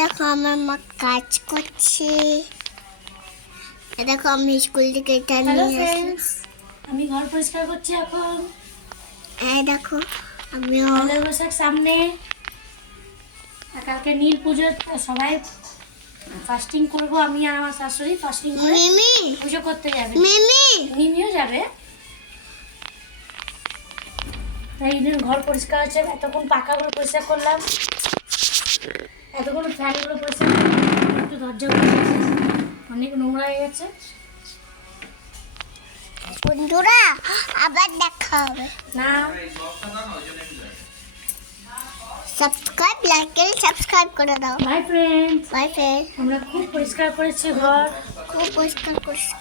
দেখো আমার মা কাজ করছে। দেখো আমি স্কুল থেকে এটা নিয়ে আসলাম। আমি ঘর পরিষ্কার করছি এখন। দেখো আমিও বৈশাখ সামনে, কালকে নীল পুজো, সবাই ফাস্টিং করবো। আমি আর আমার শাশুড়ি ফাস্টিং করে পুজো করতে যাবে। মিমিও যাবে। তাই ঘর পরিষ্কার হচ্ছে। এতক্ষণ পাকাগুলো পরিষ্কার করলাম, এতক্ষণ ফ্যানগুলো পরিষ্কার করলাম, একটু দরজাগুলো অনেক নোংরা হয়ে গেছে। বন্ধুরা আবার দেখা হবে না, সাবস্ক্রাইব করে দাও। By friends. আমরা খুব পরিষ্কার করেছি ঘর, খুব পরিষ্কার করছি।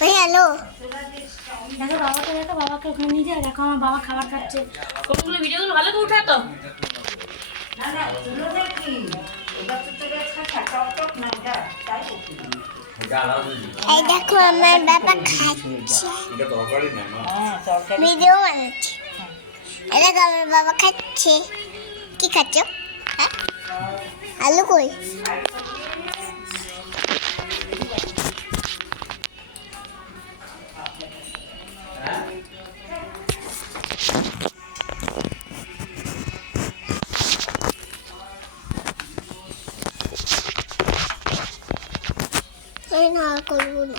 হ্যালো, দেখো বাবাকে, দেখো বাবাকে ওখানে নিয়ে যায়। দেখো আমার বাবা খাবার খাচ্ছে। কোনগুলো ভিডিওগুলো ভালো করে উঠা তো। এই দেখো আমার বাবা খাচ্ছে, ভিডিও বানাচ্ছে। এই দেখো আমার বাবা খাচ্ছে। কি খাচ্ছ? হ্যাঁ, আলু কই? না করবো না।